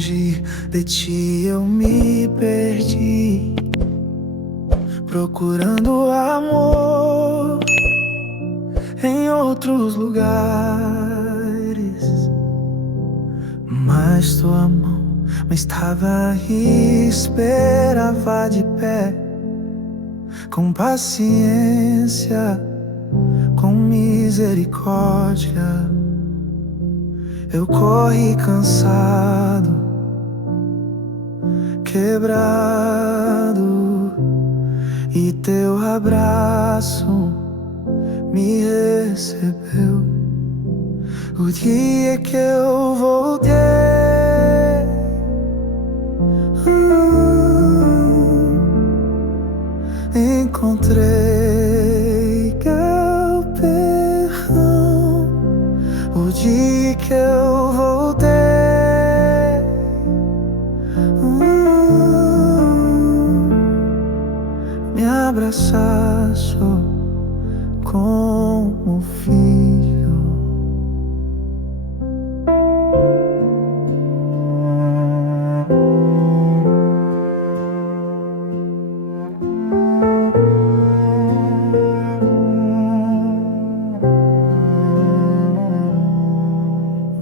longe de ti eu me perdi, procurando amor em outros lugares. Mas tua mão me estava aí, esperava de pé, com paciência, com misericórdia. Eu corri cansado, quebrado, e teu abraço me recebeu. O dia que eu voltei, encontrei teu perdão. O dia que eu voltei, me abraçaste como filho.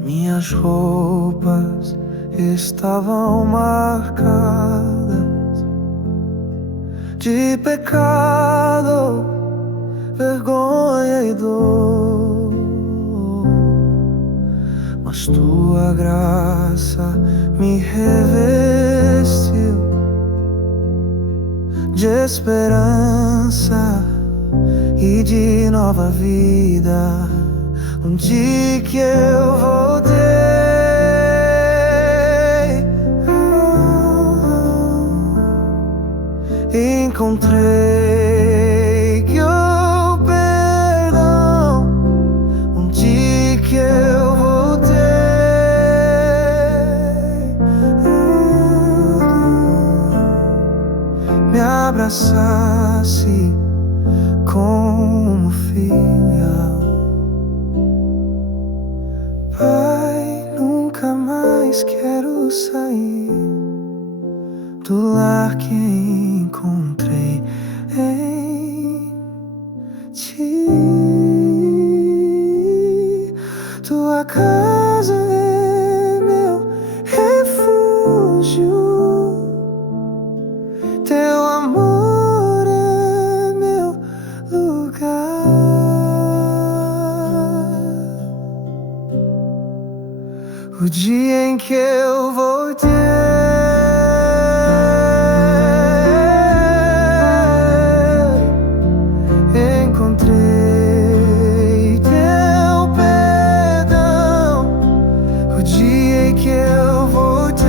Minhas roupas estavam marcadas de pecado, vergonha e dor, mas tua graça me revestiu de esperança e de nova vida. Um dia que eu voltei, encontrei teu perdão. Um dia que eu voltei, me abraçaste como filha. Pai, nunca mais quero sair do lar que encontrei em ti. Tua casa é meu refúgio, teu amor é meu lugar. O dia em que eu voltei, encontrei teu perdão. O dia em que eu voltei,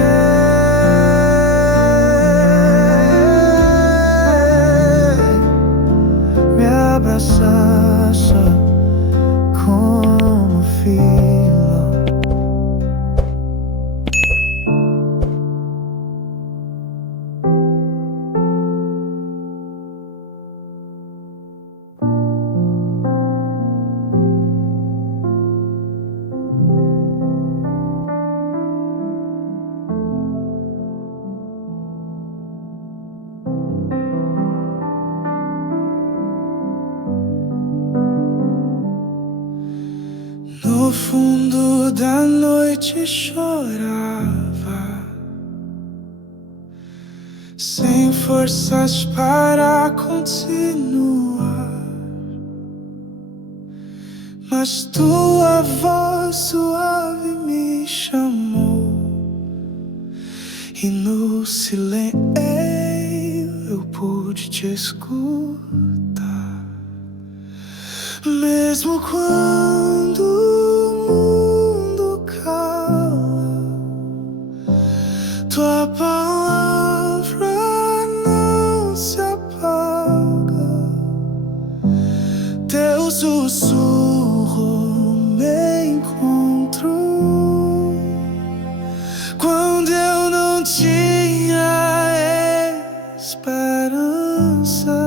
me abraçaste como filho. No fundo da noite chorava, sem forças para continuar, mas tua voz suave me chamou, e no silêncio eu pude te escutar. Mesmo quando o mundo cala, tua palavra não se apaga. Teu sussurro me encontrou quando eu não tinha esperança.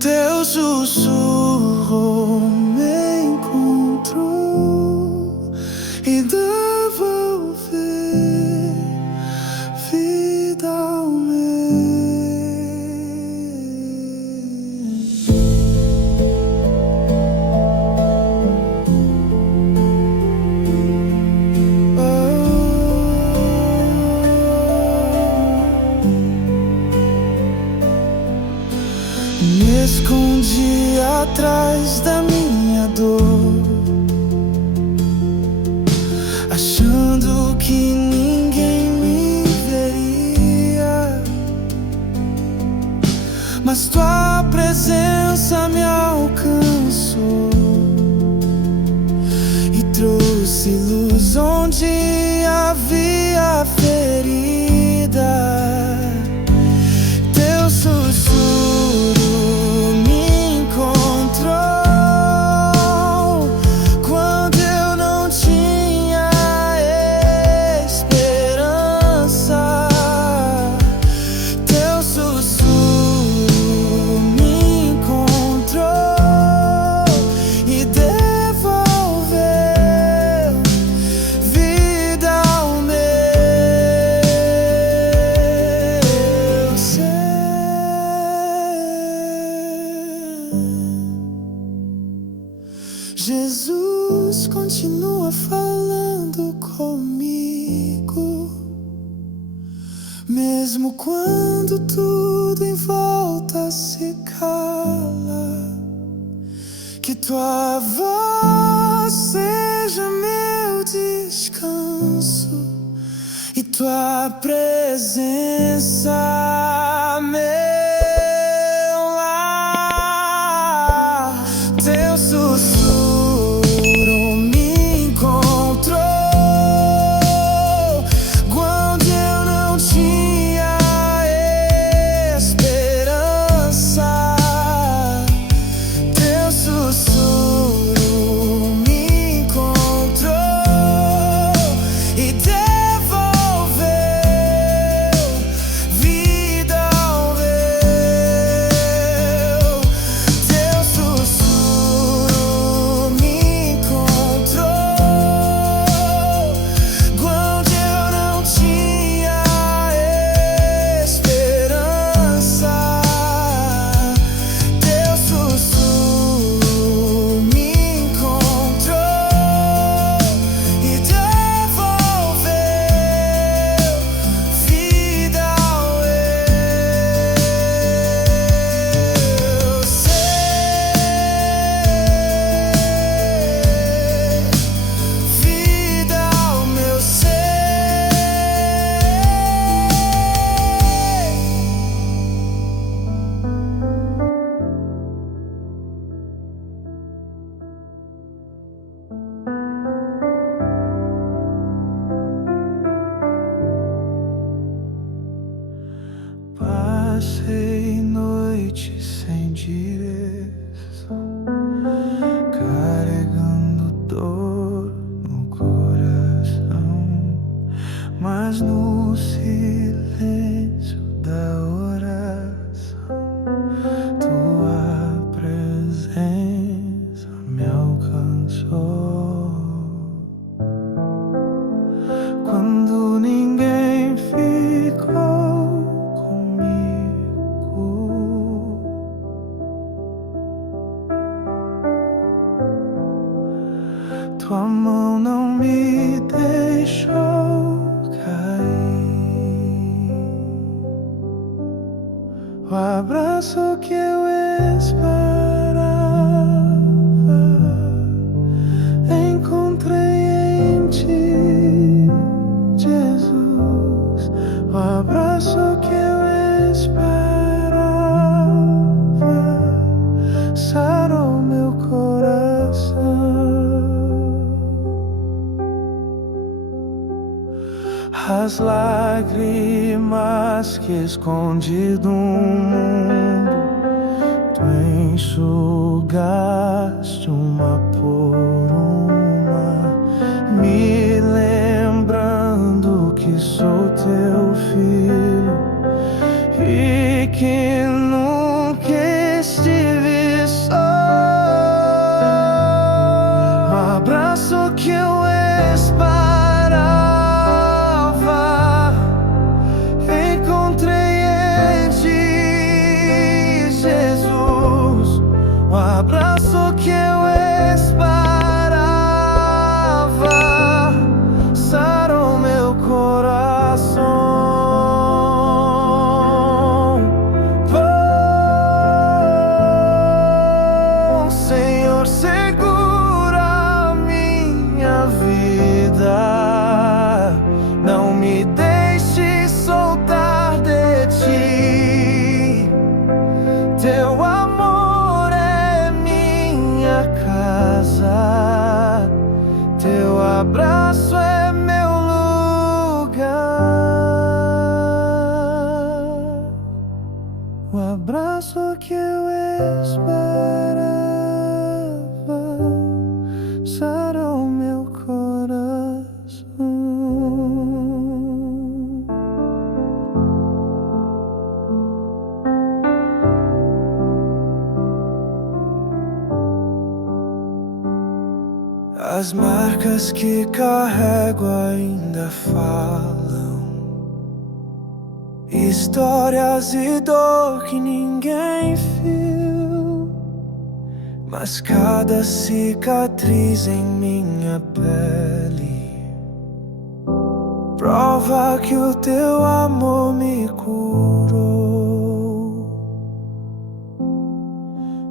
Teu sussurro me encontrou e devolveu atrás da minha dor, achando que ninguém me veria, mas tua presença me alcançou e trouxe luz onde havia ferida. Teu sussurro me encontrou quando eu não tinha esperança. Teu sussurro me encontrou e devolveu vida ao meu ser. Jesus continua falando comigo, mesmo quando tudo em volta se cala. Que tua voz seja meu descanso e tua presença meu lar. Teu sussurro me encontrou quando eu não tinha esperança. Teu sussurro me encontrou e devolveu vida ao meu. Teu sussurro me encontrou quando eu não tinha esperança. Teu sussurro me encontrou e devolveu vida ao eu ser, vida ao meu ser. Passei noites sem direção, carregando dor no coração, mas no silêncio da oração, tua presença me alcançou. Quando ninguém ficou comigo, tua mão não me deixou cair. O abraço que eu esperava encontrei em ti, Jesus. O abraço que eu esperava sarou meu coração. As lágrimas que escondi do mundo, tu enxugaste uma por uma, me lembrando que sou teu filho e que nunca estive só. O abraço que eu esperava encontrei em ti, Jesus. O abraço que eu esperava sarou meu coração. As marcas que carrego ainda falam, histórias e dor que ninguém viu, mas cada cicatriz em minha pele prova que o teu amor me curou.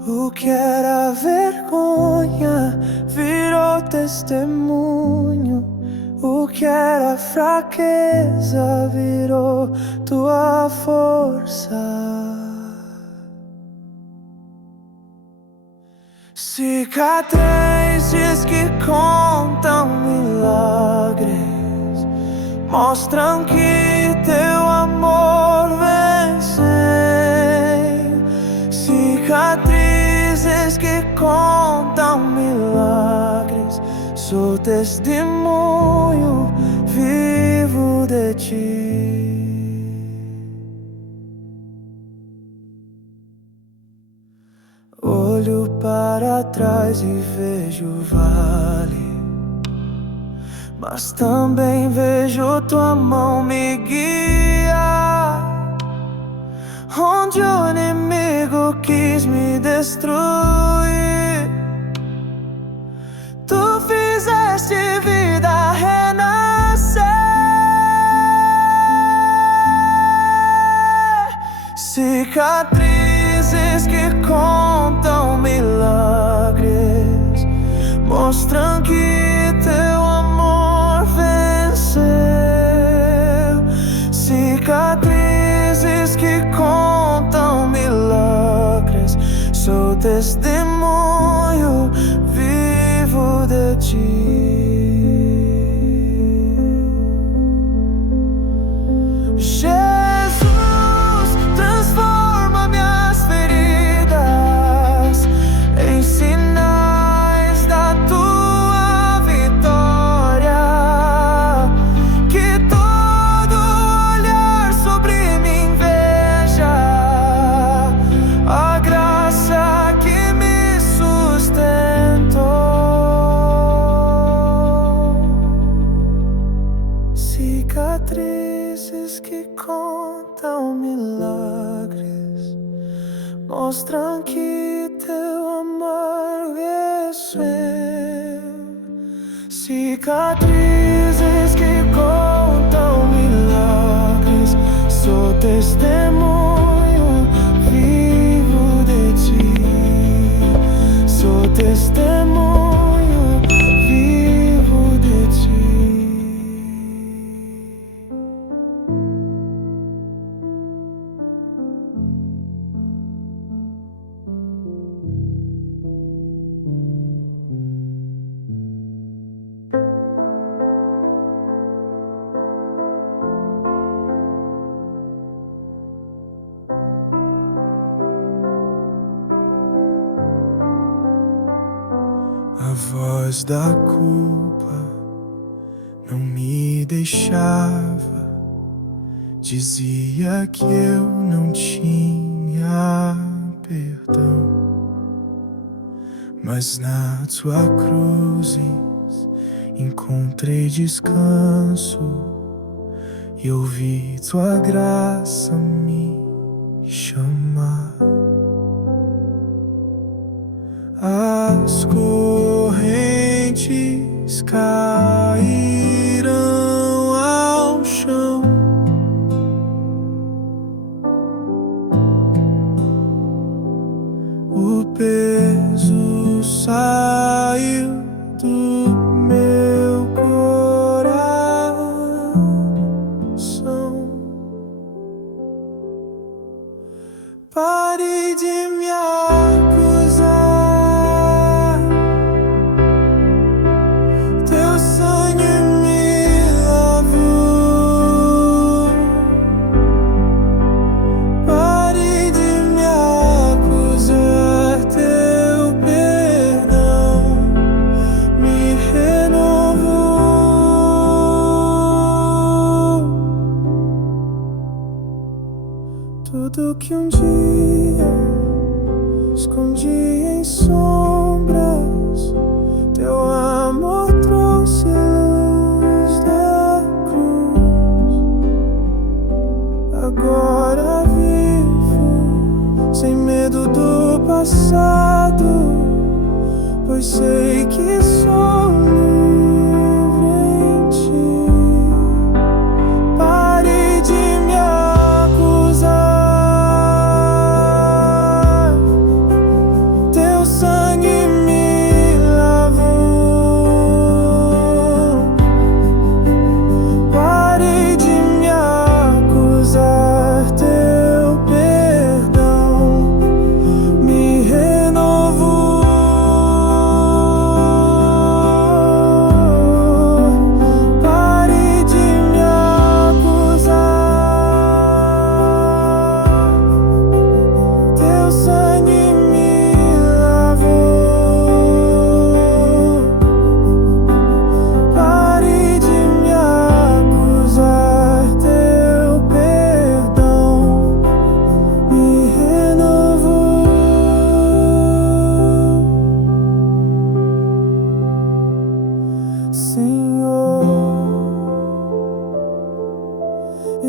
O que era vergonha virou testemunho. O que era fraqueza virou tua força. Cicatrizes que contam milagres mostram que teu amor venceu. Cicatrizes que contam milagres, sou testemunho vivo de ti. Olho para trás e vejo o vale, mas também vejo tua mão me guiar. Onde o inimigo quis me destruir, tu fizeste vida renascer. Cicatrizes que contam milagres mostram que teu amor venceu. Cicatrizes que contam milagres, sou testemunho vivo de ti. Jesus, transforma minhas feridas em sinais da tua vitória. Que todo olhar sobre mim veja a graça que me sustentou. Cicatrizes que contam milagres mostram que teu amor venceu. Cicatrizes que contam milagres, sou testemunho vivo de ti. Sou testemunho vivo de ti. A voz da culpa não me deixava, dizia que eu não tinha perdão. Mas na tua cruzes encontrei descanso e ouvi tua graça me chamar. As correntes cairão ao chão, o peso saiu do meu coração. Pare de me acusar, teu sangue me lavou. Pare de me acusar, teu perdão me renovou. Tudo que um dia escondi em sombras, teu amor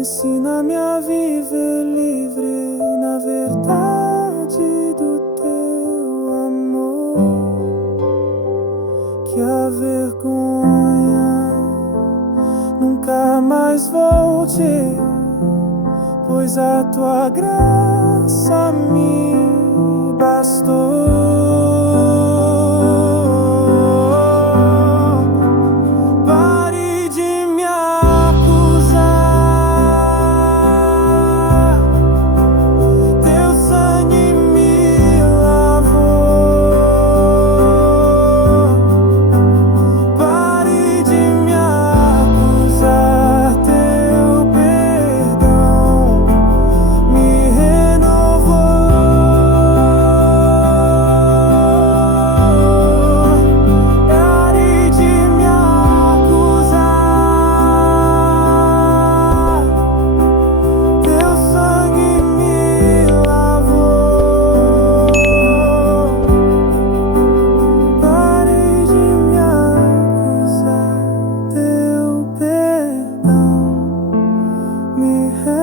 ensina-me a viver livre na verdade do teu amor. Que a vergonha nunca mais volte, pois a tua graça me bastou. Pare de me acusar, teu sangue me lavou. Pare de me acusar, teu perdão me renovou. Pare de me acusar, teu sangue me lavou. Pare de me acusar, teu perdão me renovou.